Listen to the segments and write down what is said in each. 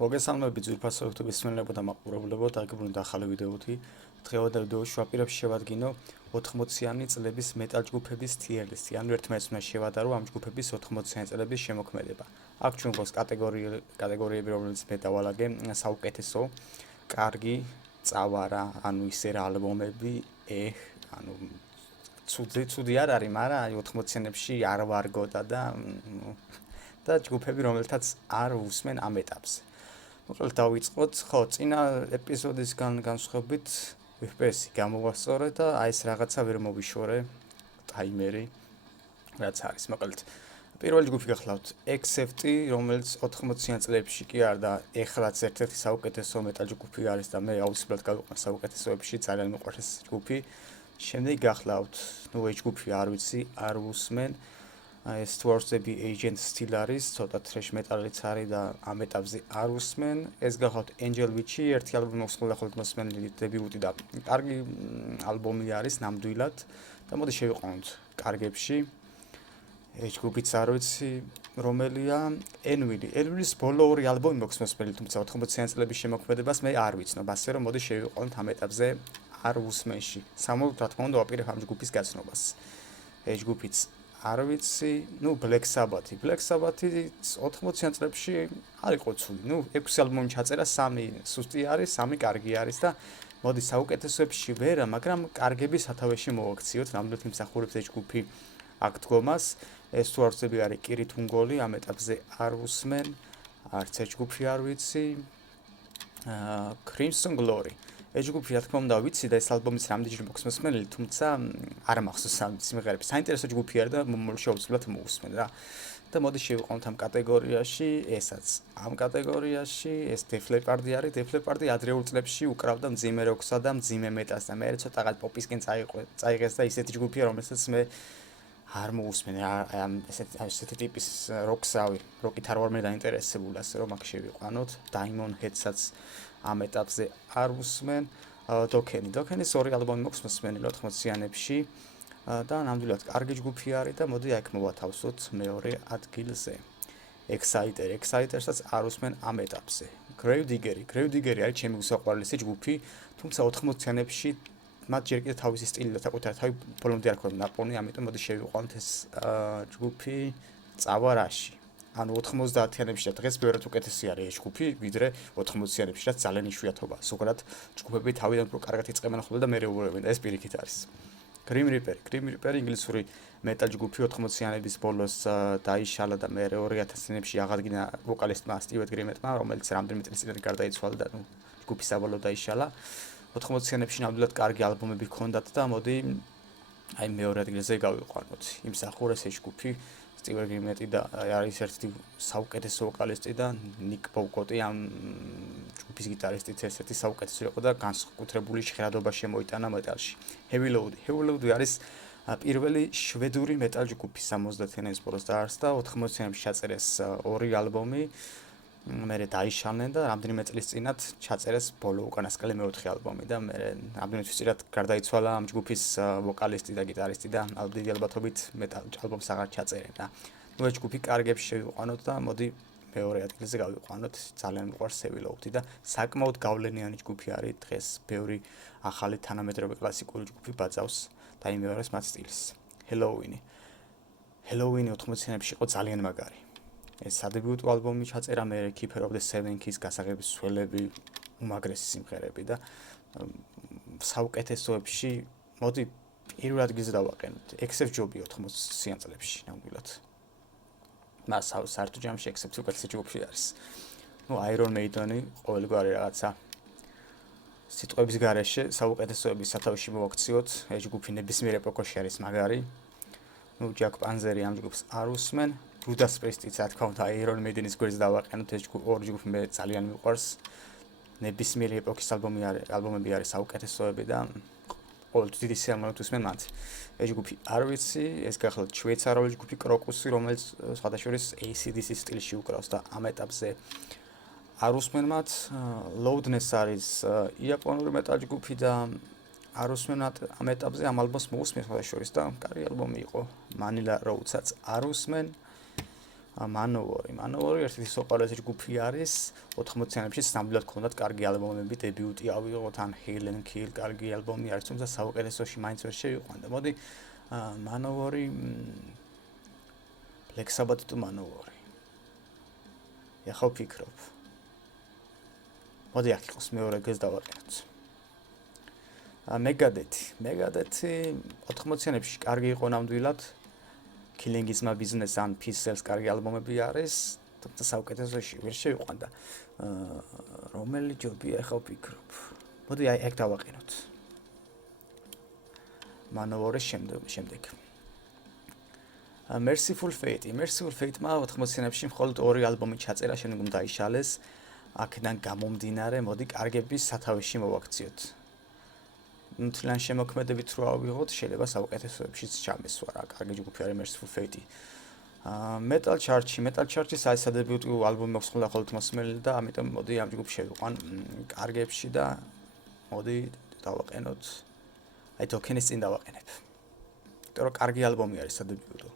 მოგესალმებით ძვირფასო YouTube მსმენელებო და მაყურებლებო, დაგიბრუნდით ახალი ვიდეოთი. დღევანდელ ვიდეოში ვაპირებ შევადგინო 80-იანი წლების მეტალ ჯგუფების tier list-ი. ანუ ერთმანეთს უნდა შევადარო ამ ჯგუფების 80-იანი წლების შემოქმედება. აქ ჩვენ გვაქვს კატეგორიები, რომელიც მე დავალაგე, საუკეთესო, კარგი, წავარა, ანუ ისე რა ალბომები, ანუ ცუდი არ არის, მაგრამ 80-იანებში არ ვარგოდა და ჯგუფები, რომელთაც არ უსმენ ამ ეტაპზე. მოკლედ დავიწყოთ, ხო, წინა ეპიზოდისგან განსხვავებით FPS-ი გამოვასწორე და აი ეს რაღაცა ვერ მოვიშორე ტაიმერი, რაც არის. მოკლედ პირველი ჯგუფი გახლავთ XFT, რომელიც 80-იან წლებში კი არ და ეხლაც ერთ-ერთი საუკეთესო მეტალ ჯგუფი არის და მე აუცილებლად გავიყვან საუკეთესოებში, ძალიან მიყვარს ეს ჯგუფი. შემდეგ გახლავთ, ეს ჯგუფი არ ვიცი, არ უსმენ. ეს Towards the Agent სტილ არის, ცოტა thrash metal-იც არის და ამ ეტაპზე არ უსმენ. ეს გახლავთ Angel Witch-ი, ერთი ალბომი მოხსნილ მოსმენელი დებიუტი და კარგი ალბომი არის ნამდვილად და მოდი შევიყვანოთ კარგებში. ეს ჯგუფიც არ ვიცი რომელია. Envil-ის ბოლო ორი ალბომი მოხსნილი, თუმცა 80-იან წლების შემოქმედებას მე არ ვიცნობ, ასე რომ მოდი შევიყვანოთ ამ ეტაპზე არ უსმენში. სამო რა თქმა უნდა ვაპირებ ამ ჯგუფის გაცნობას. ეს ჯგუფიც არ ვიცი, Black Sabbath-ი 80-იან წლებში არ იყო ცუდი. 6 ალბომი ჩაწერა, 3 სუსტი არის, 3 კარგი არის და მოდი საუკეთესოებში ვერა, მაგრამ კარგების სათავეში მოვაქციოთ, ნამდვილად იმსახურებს ეს ჯგუფი აქ დგომას. ეს თუ არ ვწები არის კირი თუნგოლი, ამ ეტაპზე არ უსმენ, არც ეს ჯგუფი არ ვიცი. Crimson Glory ეს ჯგუფი რა თქმა უნდა ვიცი და ეს ალბომიც რამდენჯერ მოხსნილი, თუმცა არ მახსოვს ამ სიმღერები. საინტერესო ჯგუფი არის და შეუძლებლად მოусმენ რა. და მოდი შევიყვანოთ ამ კატეგორიაში, ესაც ამ კატეგორიაში ეს Def Leppard-ი არის. Def Leppard-ი ადრეულ წლებში უკრავდა მძიმე როკსა და მძიმე მეტალს და მე ცოტაღაც პოპისკენ წაიღეს და ისეთი ჯგუფია, რომელსაც მე არ მოусმენ. ამ ესეთი ტიპის როკსავი, როკით არ ვარ მე დაინტერესებული, ასე რომ აქ შევიყვანოთ. Diamond Head-საც ამ ეტაპზე არ უსმენ. Dokken-ის ორი ალბომი მოხსნილი 80-იანებში და ნამდვილად კარგი ჯგუფი არის და მოდი აქ მოვათავსოთ მეორე ადგილზე. Exciter's-საც არ უსმენ ამ ეტაპზე. Gravedigger-ი არის ჩემი უსაყვარლესი ჯგუფი, თუმცა 80-იანებში მათ ჯერ კიდევ თავისი სტილი და საკუთარი თავი ბოლომდე არ ქონდა ნაპოვნი, ამიტომ მოდი შევიყვანოთ ეს ჯგუფი წავარაში. ანუ 90-იანებში და დღეს ბევრად უკეთესი არის ეს ჯგუფი, ვიდრე 80-იანებში, რაც ძალიან იშვიათობაა. ზოგადად ჯგუფები თავიდან უფრო კარგად იწყებენ ხოლმე და მერე უბრალოდ და ეს პირიქით არის. Grim Reaper ინგლისური მეტალ ჯგუფი 80-იანების ბოლოს დაიშალა და მერე 2000-იანებში აღადგინა ვოკალისტმა სტივ გრიმეტმა, რომელიც რამდენიმე წლის წინ გარდაიცვალა და ჯგუფი საბოლოოდ დაიშალა. 80-იანებში ნამდვილად კარგი ალბომები ჰქონდათ და მოდი აი მეორე ადგილზე გავიყვანოთ. იმსახურეს ეს ჯგუფი სტივ გრიმეტი და არის ერთი საუკეთესო ვოკალისტი და ნიკ ბოუკოტი ამ ჯგუფის გიტარისტიც ერთ-ერთი საუკეთესო იყო და განსაკუთრებული ჟღერადობა შემოიტანა მეტალში. Heavy Load არის პირველი შვედური მეტალ ჯგუფი 70-იანების ბოლოს დაარსდა, 80-იანებში ჩაწერეს ორი ალბომი, მერე დაიშალნენ და რამდენიმე წლის წინათ ჩაწერეს ბოლო უკანასკნელი მეოთხე ალბომი და მერე რამდენიმე წლის წინათ გარდაიცვალა ამ ჯგუფის ვოკალისტი და გიტარისტი და დიდი ალბათობით მეტალ ალბომს აღარ ჩაწერენ და ეს ჯგუფი კარგებში შევიყვანოთ და მოდი მეორე ადგილზე გავიყვანოთ. ძალიან მიყვარს Heavy Load და საკმაოდ გავლენიანი ჯგუფი არის. დღეს ბევრი ახალი თანამედროვე კლასიკური ჯგუფი ბაძავს და იმეორებს მათ სტილს. Halloween 80-იანებში იყო ძალიან მაგარი. ეს სადებიუტო ალბომი ჩაწერა, მე Keeper of the Seven Keys გასაღების სველები, უმაგრესი სიმღერები და საუკეთესოებში მოდი პირველ ადგილზე დავაყენოთ. XF Job 80-იან წლებში ნამდვილად. მას საერთო ჯამში XF უკეთესი ჯგუფი არის. Iron Maiden-ი ყოველგვარი რაღაცა სიტყვების გარეშე საუკეთესოების სათავეში მოვაქციოთ. ეს ჯგუფი ნებისმიერ ეპოქაში არის მაგარი. Jack Panzer-ი ამ ჯგუფს არ უსმენ. Judas Priest-იც რა თქმა უნდა Iron Maiden-ის გვერდზე დავაყენოთ. ეს ორი ჯგუფი მე ძალიან მიყვარს. ნებისმიერი ეპოქის ალბომები არის საუკეთესოები და ყოველთვის დიდი სიამოვნებით უსმენ მათ. ეს ჯგუფი არ ვიცი, ეს გახლავთ შვეიცარიული ჯგუფი Crocus-ი, რომელიც სხვადასხვა AC/DC სტილში უკრავს და ამ ეტაპზე არ უსმენ მათ. Loudness არის იაპონური მეტალ ჯგუფი და არ უსმენ ამ ეტაპზე ამ ალბომს მოусმენ სხვადასხვა და კარგი ალბომი იყო. Manila Road-საც არ უსმენ. მანოვორი ერთ-ერთი სოყარესი ჯგუფი არის 80-იანებში ნამდვილად ქონდათ კარგი ალბომები, დებიუტი ავიღოთ ან Helen Kill კარგი ალბომი არის, თუმცა საუკეთესოში მაინც ვერ შევიყვანდა. მოდი მანოვორი Black Sabbath თუ მანოვორი. ეხლა ვფიქრობ. მოდი აქ იყოს მეორე გზა დავაყენოთ. Megadeth 80-იანებში კარგი იყო ნამდვილად. Killing is my business and Peace Sells კარგი ალბომები არის, თუმცა საუკეთესოში ვერ შევიყვანდა. რომელი ჯობია ახლა ვფიქრობ. მოდი აი ეგ დავაყენოთ. მანოვორის შემდეგ. Merciful Fate-მა 80-იანებში მხოლოდ 2 ალბომი ჩაწერა, შემდეგ დაიშალეს. აქედან გამომდინარე, მოდი კარგების სათავეში მოვაქციოთ. მთლიან შემოქმედებით რო ავიღოთ, შეიძლება საუკეთესოებშიც ჩამესვა რა. კარგი ჯგუფი არის Merciful Fate. Metal Church-ის აი სადებიუტო ალბომი მაქვს ხოლმე მოსმენილი და ამიტომ მოდი ამ ჯგუფში შევიყვან კარგებში და მოდი დავაყენოთ. აი Token-ის წინ დავაყენებ. იმიტომ რომ კარგი ალბომი არის სადებიუტო.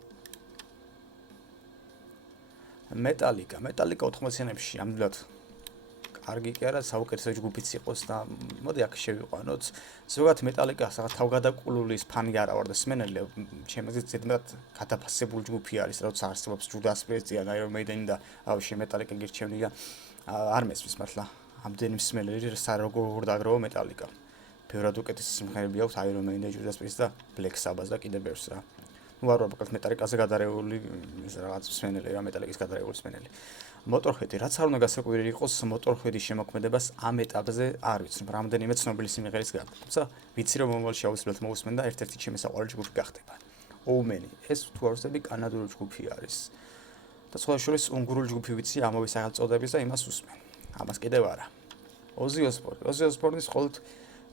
Metallica 80-იანებში ამდვილად კარგი კი არა, საუკეთესო ჯგუფიც იყოს და მოდი აქ შევიყვანოთ. ზოგადად Metallica რაღაც თავგადაკვლული ფანი არა ვარ და სმენელი, ჩემთვის ზედმეტად გადაფასებული ჯგუფი არის, როცა არსებობს Judas Priest, Iron Maiden და ავში Metallica გირჩევნია. არ მესმის მართლა. ამდენი მსმენელი როგორ დაგროვა Metallica. ბევრად უკეთესი სიმღერები აქვს Iron Maiden, Judas Priest და Black Sabbath და კიდე ბევრს რა. ნუ არ ვარ ბაკალ Metallica-ზე გადარეული რაღაც მსმენელი რა, Metallica-ის გადარეული მსმენელი. Motorhead-ი რაც არ უნდა გასაკვირი იყოს, Motorhead-ის შემოქმედებას ამ ეტაპზე არ ვიცნობ, რამდენიმე ცნობილი სიმღერის გარდა. თუმცა ვიცი რომ მომავალში აუცილებლად მოვუსმენ და ერთ-ერთი ჩემი საყვარელი ჯგუფი გახდება. Omen-ი ეს თუ არ ვსები კანადური ჯგუფი არის. და სხვა შორის უნგრული ჯგუფი ვიცი ამავე სახელწოდების და იმას უსმენ. ამას კიდევ არა. Ozzy Osbourne-ის მხოლოდ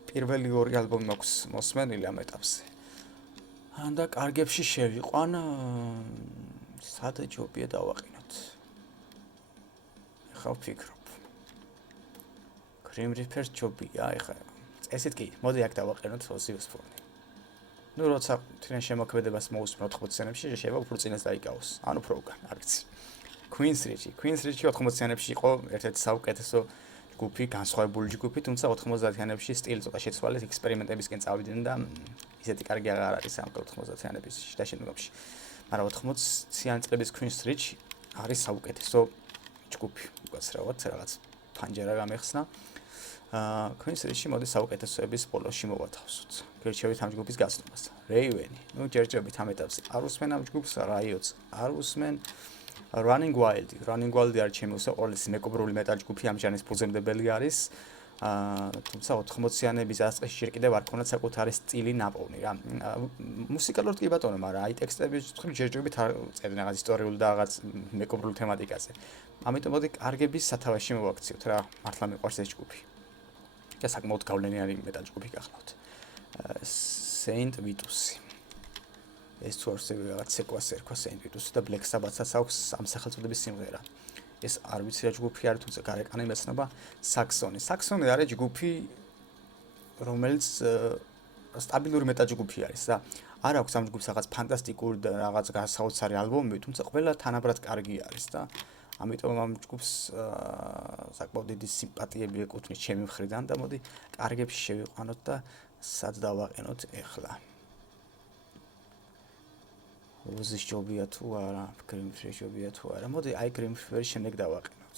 პირველი 2 ალბომი მაქვს მოსმენილი ამ ეტაპზე. და კარგებში შევიყვან სად ჯობია დავაყენოთ. ეხლა ვფიქრობ. Grim Reaper ჯობია, ეხლა წესით კი, მოდი აქ დავაყენოთ Ozzy Osbourne. ნუ როცა თრენ შემოქმედებას მოусმენ 80-იანებში, შეიძლება უფრო წინას დაიკავოს. ან უფრო უკან, არ ვიცი. Queen's Ridge 80-იანებში იყო ერთ-ერთი საუკეთესო ჯგუფი, განსხვავებული ჯგუფი, თუმცა 90-იანებში სტილი ცოტა შეცვალეს, ექსპერიმენტებისკენ წავიდნენ და ისეთი კარგი აღარ არის ამ 90-იანების შედარებაში. მაგრამ 80-იან წლების Queen's Ridge არის საუკეთესო ჯგუფი, უკაცრავად რაღაც ფანჯარა გამეხსნა. Queen's Ridge-ში მოდი საუკეთესოების ბოლოში მოვათავსოთ. გერჩევით ამ ჯგუფის გაცნობას. Raven-ი, ნუ ჯერჯერობით ამ ეტაპზე არ უსმენ ამ ჯგუფს, Riot-ს არ უსმენ. Running Wild არის ჩემი უსაყვარლესი მეკობრული მეტალ ჯგუფი, ამ ჟანრის ფუძემდებელი არის. თუმცა 80-იანების დასაწყისში ჯერ კიდევ არ ქონდა საკუთარი სტილი ნაპოვნი რა. მუსიკალურად კი ბატონო, მაგრამ აი ტექსტების თქმით ჯერჯერობით არ წერენ რაღაც ისტორიული და რაღაც მეკობრულ თემატიკაზე. ამიტომ მოდი კარგების სათავეში მოვაქციოთ რა, მართლა მიყვარს ეს ჯგუფი. და საკმაოდ გავლენიანი მეტალ ჯგუფი გახლავთ. Saint Vitus. ეს თუ არ ვსები რაღაც სეკვას ერქვა Saint Vitus და Black Sabbath-საც აქვს ამ სახელწოდების სიმღერა. ეს არ ვიცი რა ჯგუფი არის, თუმცა გარეკანი მეცნობა Saxony. Saxony არის ჯგუფი, რომელიც სტაბილური მეტალ ჯგუფი არის და არ აქვს ამ ჯგუფს რაღაც ფანტასტიკური და რაღაც საოცარი ალბომები, თუმცა ყველა თანაბრად კარგი არის და ამიტომ ამ ჯგუფს საკმაოდ დიდი სიმპათიები ეკუთვნის ჩემი მხრიდან და მოდი კარგებში შევიყვანოთ და სად დავაყენოთ ეხლა. Ozzy-ის ჯობია თუ არა, Grim Reaper ჯობია თუ არა. მოდი აი Grim Reaper-ის შემდეგ დავაყენოთ.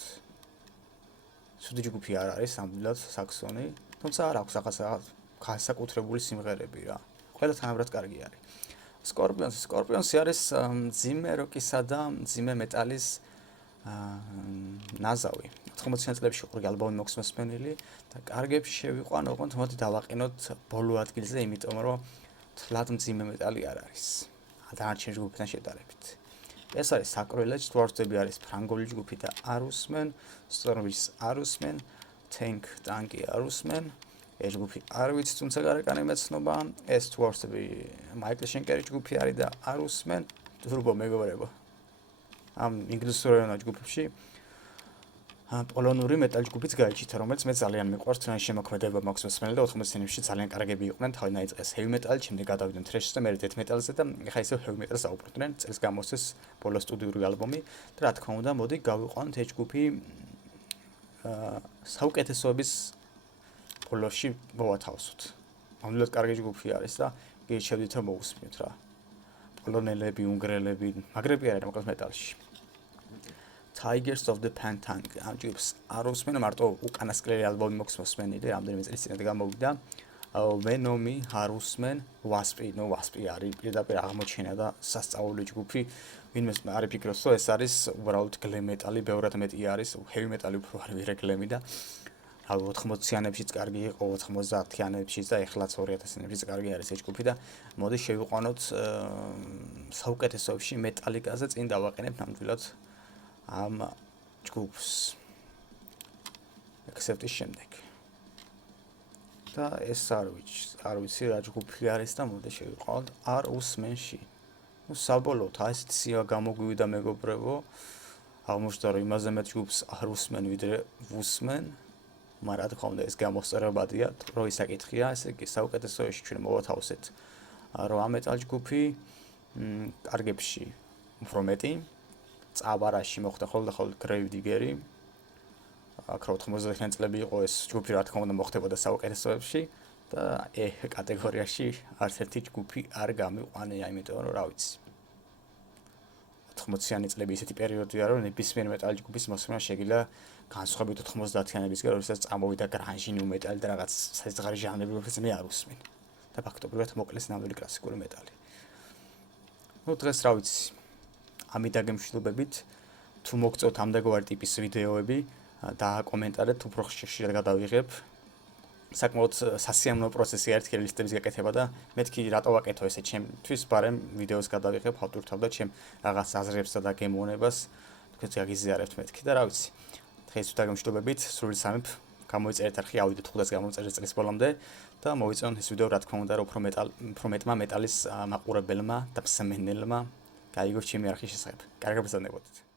სუდი ჯგუფი არ არის ნამდვილად Saxony, თუმცა არ აქვს რაღაც განსაკუთრებული სიმღერები რა. ყველა თანაბრად კარგი არის. Scorpions-ი არის მძიმე როკისა და მძიმე მეტალის ნაზავი. 80-იან წლებში ყური ალბომი მაქვს მოსმენილი და კარგებში შევიყვან, ოღონდ მოდი დავაყენოთ ბოლო ადგილზე, იმიტომ რომ თლად მძიმე მეტალი არ არის. დანარჩენ ჯგუფთან შედარებით. ეს არის Sacrilege, თუ არ ვწდები არის ფრანგული ჯგუფი და არ უსმენ, Stormwitch არ უსმენ, Tank-ი არ უსმენ, ეს ჯგუფი არ ვიცი, თუმცა გარეკანი მეცნობა, ეს თუ არ ვწდები Michael Schenker-ის ჯგუფი არის და არ უსმენ, Turbo მეგობრებო. ამ ინგლისურენოვან ჯგუფებში პოლონური მეტალ ჯგუფიც გაიჩითა, რომელიც მე ძალიან მიყვარს, თუნდაც შემოქმედება მაქვს მოსმენელი და 80-იანებში ძალიან კარგები იყვნენ, თავიდან დაიწყეს heavy metal, შემდეგ გადავიდნენ thrash-ზე, მე death metal-ზე და ეხლა ისევ heavy metal-ს აუბრუნდნენ, წელს გამოსცეს ბოლო სტუდიური ალბომი და რა თქმა უნდა, მოდი გავიყვანოთ ეს ჯგუფი საუკეთესოების ბოლოში მოვათავსოთ. ნამდვილად კარგი ჯგუფი არის და გირჩევდით რომ მოусმინოთ რა. პოლონელები, უნგრელები, მაგრები არიან მოკლედ მეტალში. Tigers of the Pantang. ამ ჯგუფს არ უსმენ, მარტო უკანასკნელი ალბომი მოქვს მოსმენილი, რამდენიმე წლის წინათ გამოვიდა. Venom-ი არ უსმენ, Wasp-ი არის პირდაპირ აღმოჩენა და სასწაული ჯგუფი. ვინმე არ იფიქროს, რომ ეს არის უბრალოდ glam metal-ი, ბევრად მეტი არის, heavy metal-ი უფრო არ ვიღე glam-ი და 80-იანებშიც კარგი იყო, 90-იანებშიც და ეხლაც 2000-იანებშიც კარგი არის ეს ჯგუფი და მოდი შევიყვანოთ საუკეთესოებში მეტალიკაზე წინ დავაყენებ ნამდვილად ამ ჯგუფს accept-ის შემდეგ. და ეს არ ვიცი რა ჯგუფი არის და მოდი შევიყვანოთ არ უსმენში. ნუ საბოლოოდ ასეთ სია გამოგვივიდა მეგობრებო. აღმოჩნდა რომ იმაზე მეტ ჯგუფს არ უსმენ ვიდრე ვუსმენ. მაგრამ რა თქმა უნდა ეს გამოსწორებადია, რო ისაკითხია, ესე იგი საუკეთესოებში ჩვენ მოვათავსეთ რომ ამ მეტალ ჯგუფი კარგებში უფრო მეტი წაბარაში მოხდა ხოლმე Grave Digger-ი. აქ 90-იან წლები იყო ეს ჯგუფი რა თქმა უნდა მოხდებოდა საუკეთესოებში და კატეგორიაში არც ერთი ჯგუფი არ გამიყვანია, იმიტომ რომ რა ვიცი. 80-იანი წლები ისეთი პერიოდია, რომ ნებისმიერ მეტალ ჯგუფის მოსმენა შეგიძლია განსხვავებით 90-იანებისგან, როდესაც წამოვიდა grunge, new metal და რაღაც საზღარი ჟანრები, რომელსაც მე არ უსმენ. და ფაქტობრივად მოკლეს ნამდვილი კლასიკური მეტალი. ნუ დღეს რა ვიცი. ამით დაგემშვიდობებით, თუ მოგწევთ ამდაგოვარი ტიპის ვიდეოები, დააკომენტარეთ, უფრო ხშირად გადავიღებ. საკმაოდ სასიამოვნო პროცესი არის თქვენი ლისტების გაკეთება და მეთქი რატო ვაკეთო ესე ჩემთვის, ბარემ ვიდეოს გადავიღებ, ავტორთავ და ჩემ რაღაც აზრებსა და გემოვნებას თქვენ გაგიზიარებთ მეთქი და რა ვიცი. დღეს თუ დაგემშვიდობებით, სრული სამეფ გამოიწერეთ არხი, ავიდეთ 5-ს გამოიწერეთ წლის ბოლომდე და მოვიწონოთ ეს ვიდეო რა თქმა უნდა, უფრო მეტმა მეტალის მაყურებელმა და მსმენელმა გაიგოს ჩემი არხის შესახებ. კარგად ბრძანებოდეთ.